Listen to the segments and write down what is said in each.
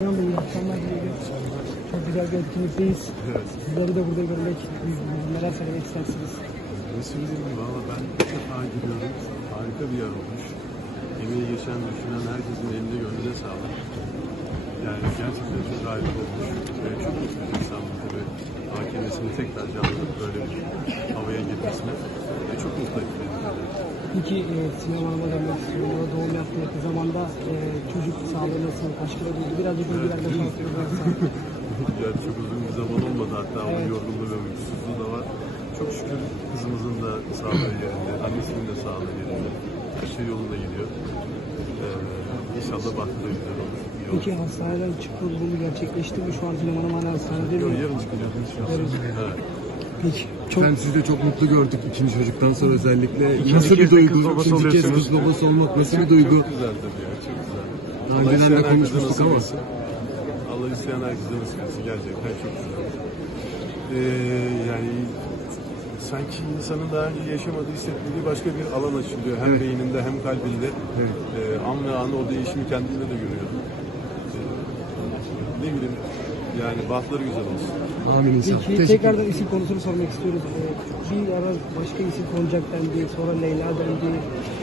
Bu insanlar gibi çok güzel bir etkinlikteyiz. Evet. Sizleri de burada görmek, biz, biz neler söylemek istersiniz? Resmi değil Valla ben ilk defa gidiyorum. Harika bir yer olmuş. Emeği geçen, düşünen herkesin elinde gönlüne sağlık. Yani gerçekten çok ayrı olmuş. Çok mutluyum ve çok mutlu bir insanım tabii. Hakemesini tekrar canlandırıp böyle bir havaya girmesine. Ve çok mutlu ettim. Peki e, evet, sinemalama da mesela doğum yaptı anda e, çocuk sağlığı nasıl başkırabildi? Birazcık evet, bilgilerle konuşabilirsiniz. Evet, çok uzun bir zaman olmadı hatta evet. onun yorgunluğu ve uykusuzluğu da var. Çok şükür kızımızın da sağlığı yerinde, annesinin de sağlığı yerinde. Her şey yolunda gidiyor. Ee, i̇nşallah bahtlı bir olur. İyi Peki hastaneden çıkıp bunu gerçekleşti mi? Şu an Zilemanaman de Hastanede değil ya, mi? Yok, yarın çıkacağım inşallah. Evet. evet. Peki. Çok... Ben sizi de çok mutlu gördük ikinci çocuktan sonra özellikle. İkinci nasıl bir duygu? İkinci kez kız babası olmak nasıl çok, bir duygu? çok güzeldir ya, çok güzel. Daha Allah önceden de konuşmuştuk Hüseyin ama. Allah isteyen herkese nasıl bir gerçekten çok güzel. Ee, yani sanki insanın daha önce yaşamadığı hissettiği başka bir alan açılıyor. Hem evet. beyninde hem kalbinde. Evet. Ee, an ve an o değişimi kendinde de görüyorum. Ee, ne hani, bileyim yani bahtları güzel olsun. Amin inşallah. Peki, Peki Teşekkür ederim. tekrardan isim konusunu sormak istiyoruz. Ee, bir ara başka isim konacak dendi, sonra Leyla dendi.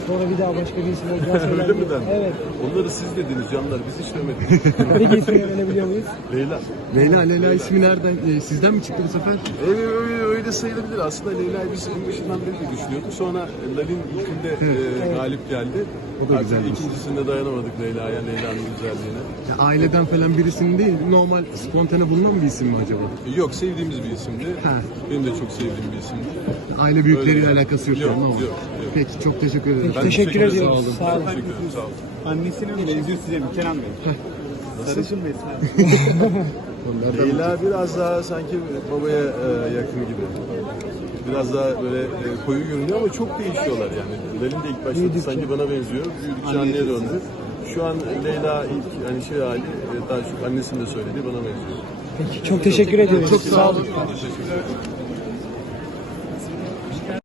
Sonra bir daha başka bir isim olacağız. öyle mi ben? Evet. Onları siz dediniz canlar. Biz hiç demedik. Hangi ismi verebiliyor muyuz? Leyla. Leyla, Leyla, Leyla. ismi nereden? Ee, sizden mi çıktı bu sefer? Evet, öyle, öyle, öyle sayılabilir. Aslında Leyla biz en başından beri de düşünüyorduk. Sonra Lalin ilkinde evet. E, galip geldi. O da güzel. İkincisinde dayanamadık Leyla'ya, Leyla'nın güzelliğine. Ya aileden falan birisinin değil, normal spontane bulunan bir isim mi acaba? Yok, sevdiğimiz bir isimdi. Ha. Benim de çok sevdiğim bir isimdi. Aile büyükleriyle öyle. alakası yok. Yok, ya, yok. Peki çok teşekkür ederim. Peki, teşekkür ederim. Ben teşekkür ederim. Sağ olun. Sağ olun. Sağ olun. Sağ olun. Sağ olun. Sağ olun. Sağ olun. Annesine mi benziyor size mi? Kenan Bey. Sarışın mı ismi? Leyla biraz daha sanki babaya yakın gibi. Biraz daha böyle koyu görünüyor ama çok değişiyorlar yani. Lelin de ilk başta sanki bana benziyor. Büyüdükçe Anne anneye döndü. Şu an Leyla ilk hani şey hali, daha çok annesinin de söyledi bana benziyor. Peki çok teşekkür ederim. Çok sağ olun.